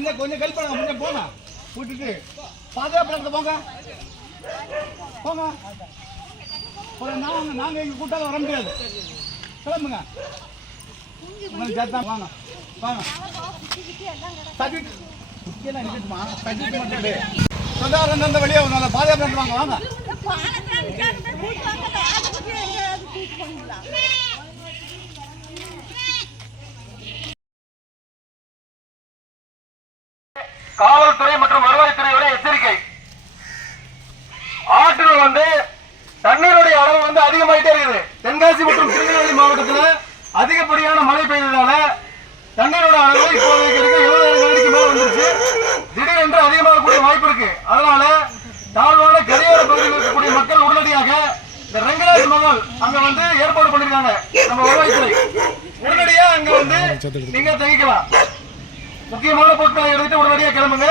கொஞ்சம் கொஞ்சம் ஹெல்ப் பண்ணுங்க கொஞ்சம் போங்க. விட்டுட்டு பாதுகாப்பு போங்க. போங்க. ஒரு நாங்கள் நாங்கள் எங்கள் கூட்டால வர முடியாது. கிளம்புங்க. உங்களுக்கு சேர்த்தா வாங்க வாங்க. தட்டிட்டு குட்டியெல்லாம் நிக்கட்டுமா? தட்டிட்டு மட்டும் விடு. சொந்தக்காரங்க வெளியே ஒரு பாதுகாப்பு வாங்க வாங்க. காவல்துறை மற்றும் வருவாய்த்துறையோட எச்சரிக்கை. ஆற்றில் வந்து தண்ணீருடைய அளவு வந்து அதிகமாயிட்டே இருக்குது. தென்காசி மற்றும் திருநெல்வேலி மாவட்டத்துல அதிகப்படியான மழை பெய்ததால தண்ணீரோட அளவு இப்போதைக்கு இருக்கு. எழுபதாயிரம் அடிக்கு மேல வந்துருச்சு. திடீரென்று அதிகமாகக்கூடிய வாய்ப்பு இருக்கு. அதனால தாழ்வான கரையோர பகுதியில் இருக்கக்கூடிய மக்கள் உடனடியாக இந்த ரங்கராஜ் மகால் அங்க வந்து ஏற்பாடு பண்ணிருக்காங்க. நம்ம வருவாய்த்துறை. உடனடியா அங்க வந்து நீங்க தங்கிக்கலாம். முக்கியமான பொருட்களை எடுத்துட்டு உடனடியாக கிளம்புங்க.